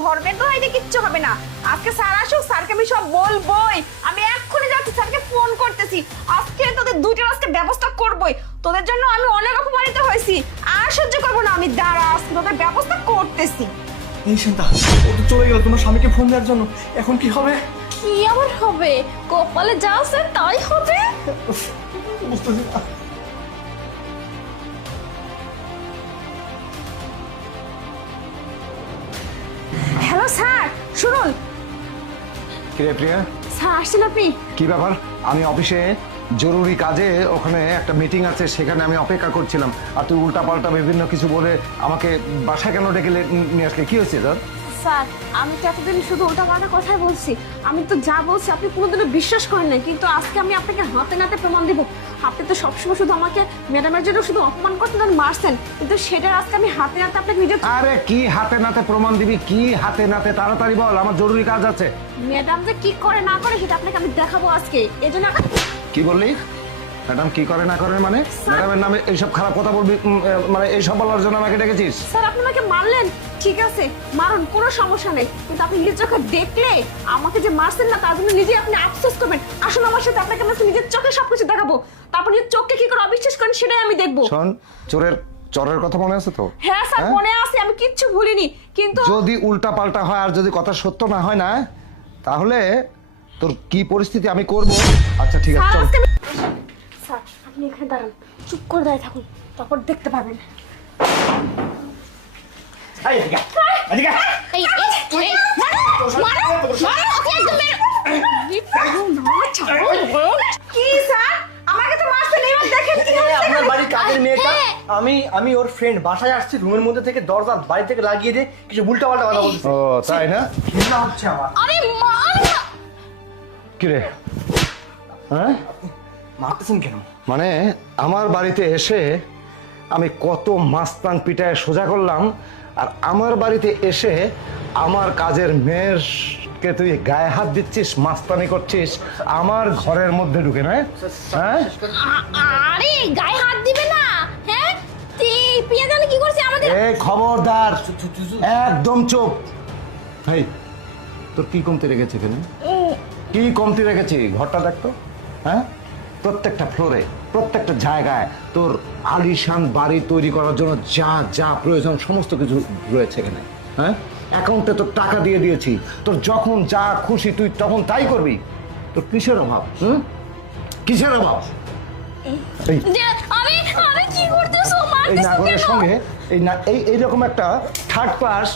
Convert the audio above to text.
ধর্মের দোহাই দিয়ে কিচ্ছু হবে না। আজকে স্যার আসুক, স্যারকে আমি সব বলবোই। আমি এক্ষুনি যাচ্ছি, স্যারকে ফোন করতেছি। আজকে তোদের দুইটার আজকে ব্যবস্থা করবোই। তোদের জন্য আমি অনেক অপমানিত হয়েছি, আর সহ্য করবো না আমি। দাঁড়া, আজকে তোদের ব্যবস্থা করতেছি। এই শান্তা, ও তো চলে গেল তোমার স্বামীকে ফোন দেওয়ার জন্য। এখন কি হবে? কি আবার হবে? কপালে যা আছে তাই হবে। বুঝতেছি না। হ্যালো স্যার, শুনুন। কিরে প্রিয়া, স্যার আসছেন আপনি? কি ব্যাপার? আমি অফিসে জরুরি কাজে, ওখানে একটা মিটিং আছে, সেখানে আমি অপেক্ষা করছিলাম, আর তুই উল্টাপাল্টা বিভিন্ন কিছু বলে আমাকে বাসায় কেন ডেকে নিয়ে আসলে? কি হয়েছে তোর? স্যার, আমি তো এতদিন শুধু উল্টাপাল্টা কথাই বলছি। আমি তো যা বলছি আপনি কোনোদিনও বিশ্বাস করেন না, কিন্তু আজকে আমি আপনাকে হাতে নাতে প্রমাণ দিব। আপনি তো সবসময় শুধু আমাকে ম্যাডামের জন্য শুধু অপমান করতেন আর মারছেন, কিন্তু সেটার আজকে আমি হাতে নাতে আপনাকে নিজে। আরে কি হাতে নাতে প্রমাণ দিবি? কি হাতে নাতে? তাড়াতাড়ি বল, আমার জরুরি কাজ আছে। ম্যাডাম যে কি করে না করে সেটা আপনাকে আমি দেখাবো আজকে। এজন্য কি বললি? ম্যাডাম কি করে না করে মানে? ম্যাডামের নামে এইসব খারাপ কথা বলবি? মানে এইসব বলার জন্য আমাকে ডেকেছিস? স্যার, আপনি আমাকে মারলেন, ঠিক আছে মারুন, কোনো সমস্যা নেই, কিন্তু আপনি নিজের চোখে দেখলে আমাকে যে মারছেন না, তার জন্য নিজে আপনি আফসোস করবেন। আসুন আমার সাথে, আপনাকে আমি নিজের চোখে সবকিছু দেখাবো। তারপর নিজের চোখকে কি করে অবিশ্বাস করেন সেটাই আমি দেখবো। শোন, চোরের কথা মনে আছে তো? হ্যাঁ স্যার, মনে আছে, আমি কিচ্ছু ভুলিনি। কিন্তু যদি উল্টা পাল্টা হয় আর যদি কথা সত্য না হয় না, তাহলে তোর কি পরিস্থিতি আমি করব। আচ্ছা ঠিক আছে, চল। স্যার, আপনি এখানে দাঁড়ান, চুপ করে দাঁড়িয়ে থাকুন, তারপর দেখতে পাবেন। এই এদিকে, এদিকে। এই মারো, ওকে একদম কি স্যার, আমাকে তো মারছেন, এবার দেখেন কি হচ্ছে। আপনার বাড়ির কাজের মেয়েটা, আমি ওর ফ্রেন্ড, বাসায় আসছি, রুমের মধ্যে থেকে দরজা বাড়ি থেকে লাগিয়ে দিয়ে কিছু উল্টাপাল্টা কথা বলছে। ও তাই না? ঘৃণা হচ্ছে আমার। আরে মার। কি রে? হ্যাঁ, মারতেছেন কেন? মানে আমার বাড়িতে এসে আমি কত মাস্তান পিটায় সোজা করলাম, আর আমার বাড়িতে এসে আমার কাজের মেয়েরকে তুই গায়ে হাত দিচ্ছিস, মাস্তানি করছিস আমার ঘরের মধ্যে ঢুকে, না? হ্যাঁ, আরে গায়ে হাত দিবে না। হ্যাঁ, এই পিয়াদালে কি করছে আমাদের? এই খবরদার, একদম চুপ। এই তোর কি কমতি রেখেছে এখানে? কি কমতি রেখেছি? ঘরটা দেখতো। হ্যাঁ, প্রত্যেকটা ফ্লোরে, প্রত্যেকটা জায়গায় তোর আলিশান বাড়ি তৈরি করার জন্য যা যা প্রয়োজন সমস্ত কিছু রয়েছে এখানে। হ্যাঁ, অ্যাকাউন্টে তোর টাকা দিয়ে দিয়েছি, তোর যখন যা খুশি তুই তখন তাই করবি। তোর কিসের অভাব? কিসের অভাব? এই আমি কি করতেছো? এই নাগরের সঙ্গে এইরকম একটা থার্ড ক্লাস,